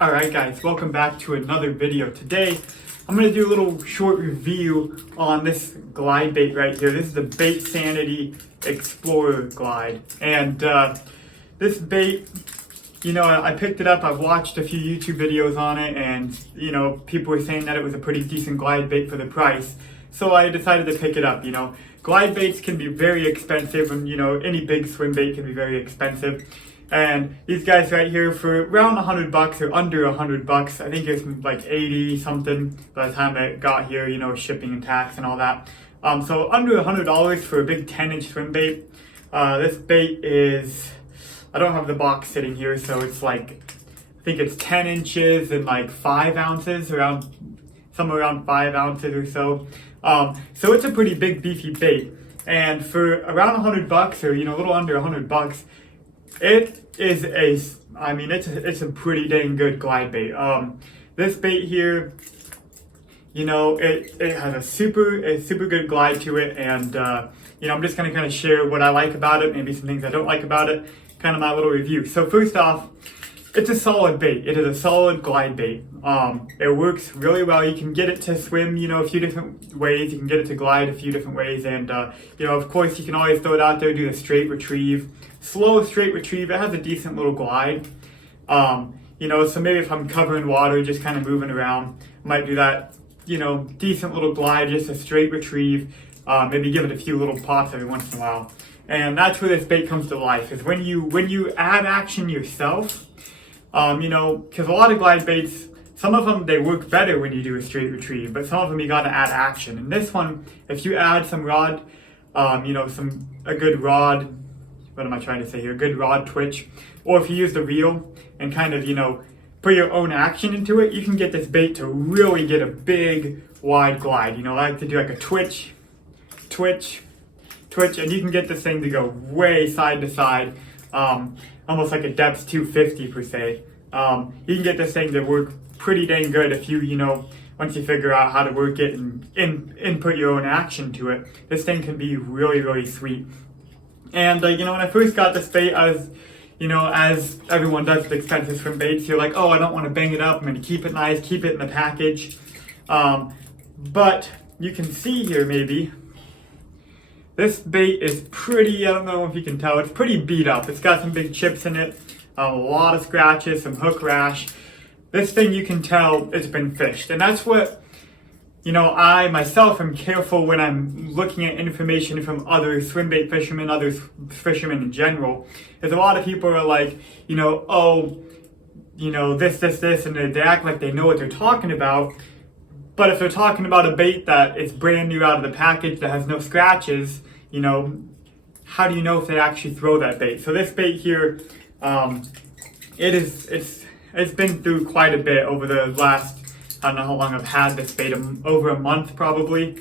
Alright guys, welcome back to another video. Today, I'm going to do a little short review on this glide bait right here. This is the Baitsanity Explorer Glide. And this bait, I picked it up, I've watched a few YouTube videos on it, and, people were saying that it was a pretty decent glide bait for the price. So I decided to pick it up, Glide baits can be very expensive, and, any big swim bait can be very expensive. And these guys right here for around $100 or under $100. I think it's like 80 something by the time it got here, shipping and tax and all that. So under $100 for a big 10-inch swim bait. This bait is, I don't have the box sitting here, so it's like, I think it's 10 inches and like 5 ounces, somewhere around 5 ounces or so. So it's a pretty big beefy bait. And for around $100 or, a little under $100, it is it's a pretty dang good glide bait. This bait here, it has a super good glide to it, and I'm just gonna kind of share what I like about it, maybe some things I don't like about it, kind of my little review. So first off, it's a solid bait. It is a solid glide bait. It works really well. You can get it to swim, a few different ways. You can get it to glide a few different ways. And, of course, you can always throw it out there, do a straight retrieve. Slow straight retrieve. It has a decent little glide. So maybe if I'm covering water, just kind of moving around, I might do that, decent little glide, just a straight retrieve. Maybe give it a few little pops every once in a while. And that's where this bait comes to life, is when you add action yourself. Because a lot of glide baits, some of them, they work better when you do a straight retrieve, but some of them you gotta add action. And this one, if you add some rod, a good rod, what am I trying to say here? A good rod twitch, or if you use the reel and kind of, put your own action into it, you can get this bait to really get a big, wide glide. I like to do like a twitch, and you can get this thing to go way side to side. Almost like a depth 250 per se. You can get this thing to work pretty dang good if you, once you figure out how to work it and input your own action to it. This thing can be really, really sweet. And, when I first got this bait, I was, as everyone does with expensive swim baits, you're like, oh, I don't want to bang it up. I'm going to keep it nice, keep it in the package. But you can see here maybe, this bait is pretty, I don't know if you can tell, it's pretty beat up. It's got some big chips in it, a lot of scratches, some hook rash. This thing, you can tell it's been fished. And that's what, I myself am careful when I'm looking at information from other swim bait fishermen, other fishermen in general, is a lot of people are like, this, and they act like they know what they're talking about. But if they're talking about a bait that is brand new out of the package that has no scratches, how do you know if they actually throw that bait? So this bait here, it's been through quite a bit over the last, I don't know how long I've had this bait, over a month probably.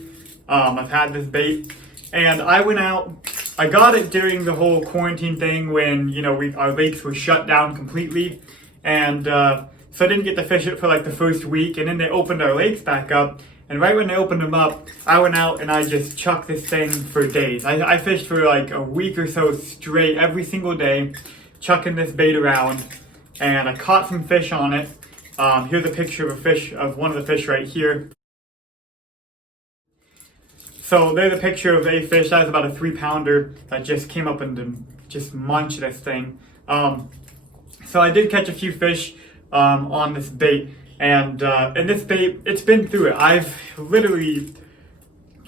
I've had this bait, and I went out, I got it during the whole quarantine thing when, our lakes were shut down completely, and so I didn't get to fish it for like the first week, and then they opened our lakes back up. And right when they opened them up, I went out and I just chucked this thing for days. I fished for like a week or so straight, every single day, chucking this bait around. And I caught some fish on it. Here's a picture of one of the fish right here. So there's a picture of a fish. That was about a 3-pounder that just came up and just munched this thing. So I did catch a few fish on this bait, and this bait, it's been through it.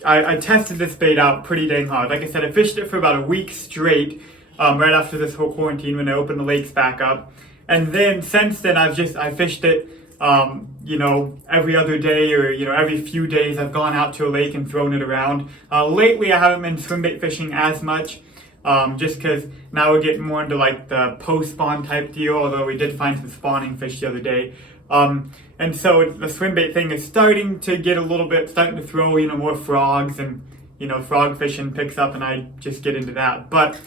I tested this bait out pretty dang hard. Like I said, I fished it for about a week straight, right after this whole quarantine when they opened the lakes back up. And then since then, I fished it, every other day or, every few days I've gone out to a lake and thrown it around. Lately, I haven't been swim bait fishing as much. Just because now we're getting more into like the post-spawn type deal, although we did find some spawning fish the other day. And so the swim bait thing is starting to get starting to throw, more frogs, and, frog fishing picks up, and I just get into that. But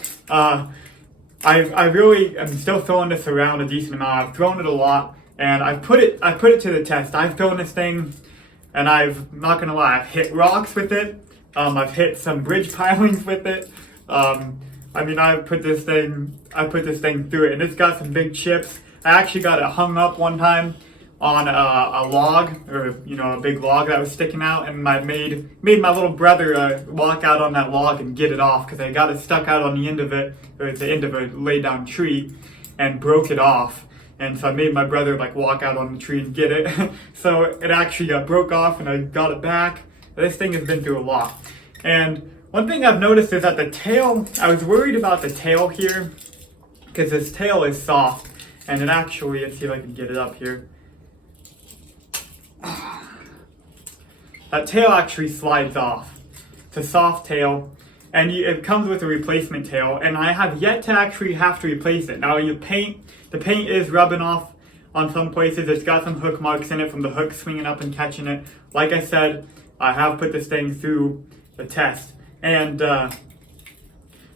I really am still throwing this around a decent amount. I've thrown it a lot, and I put it to the test. I've thrown this thing, and I'm not gonna lie, I've hit rocks with it. I've hit some bridge pilings with it. I put this thing through it, and it's got some big chips. I actually got it hung up one time on a log, or a big log that was sticking out, and I made my little brother walk out on that log and get it off because I got it stuck out on the end of it, or at the end of a laid down tree, and broke it off. And so I made my brother like walk out on the tree and get it. So it actually got broke off, and I got it back. This thing has been through a lot. And one thing I've noticed is that the tail, I was worried about the tail here because this tail is soft, and it actually, let's see if I can get it up here. That tail actually slides off. It's a soft tail, and it comes with a replacement tail, and I have yet to actually have to replace it. Now the paint is rubbing off on some places. It's got some hook marks in it from the hook swinging up and catching it. Like I said, I have put this thing through the test, and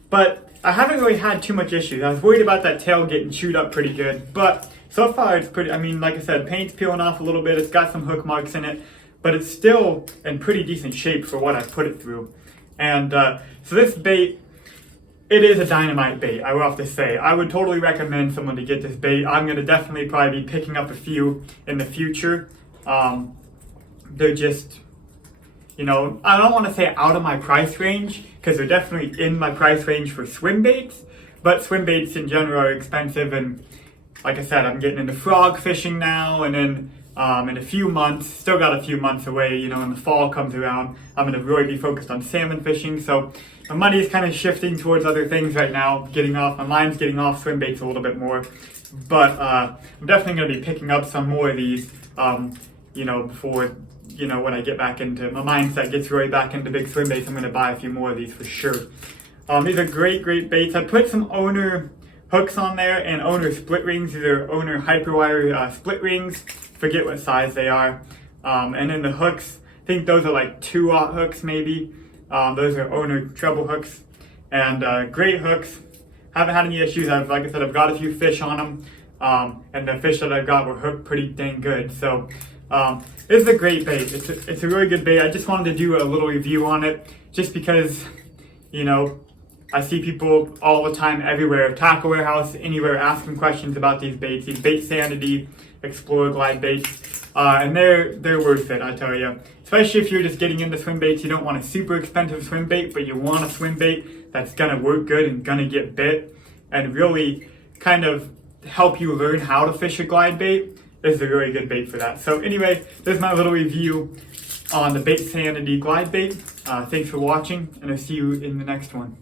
but I haven't really had too much issues. I was worried about that tail getting chewed up pretty good, but so far it's pretty, like I said, paint's peeling off a little bit. It's got some hook marks in it, but it's still in pretty decent shape for what I put it through. And so this bait, it is a dynamite bait, I will have to say. I would totally recommend someone to get this bait. I'm going to definitely probably be picking up a few in the future. They're just, I don't want to say out of my price range, because they're definitely in my price range for swim baits, but swim baits in general are expensive, and like I said, I'm getting into frog fishing now, and then in a few months, still got a few months away, when the fall comes around, I'm going to really be focused on salmon fishing. So my money is kind of shifting towards other things right now, my mind's getting off swim baits a little bit more. But I'm definitely going to be picking up some more of these, before, when I get back into, my mindset gets really back into big swim baits, I'm going to buy a few more of these for sure. These are great baits. I put some owner hooks on there and owner split rings. These are owner hyperwire split rings. Forget what size they are. And then the hooks, I think those are like 2/0 hooks maybe. Those are owner treble hooks, and great hooks. Haven't had any issues. Like I said, I've got a few fish on them, and the fish that I got were hooked pretty dang good. So it's a great bait. It's a really good bait. I just wanted to do a little review on it, just because, I see people all the time everywhere, Tackle Warehouse, anywhere, asking questions about these baits, these Baitsanity Explorer Glide baits, and they're worth it, I tell you. Especially if you're just getting into swim baits, you don't want a super expensive swim bait, but you want a swim bait that's gonna work good and gonna get bit, and really kind of help you learn how to fish a glide bait. This is a really good bait for that. So anyway, there's my little review on the Baitsanity glide bait. Thanks for watching, and I'll see you in the next one.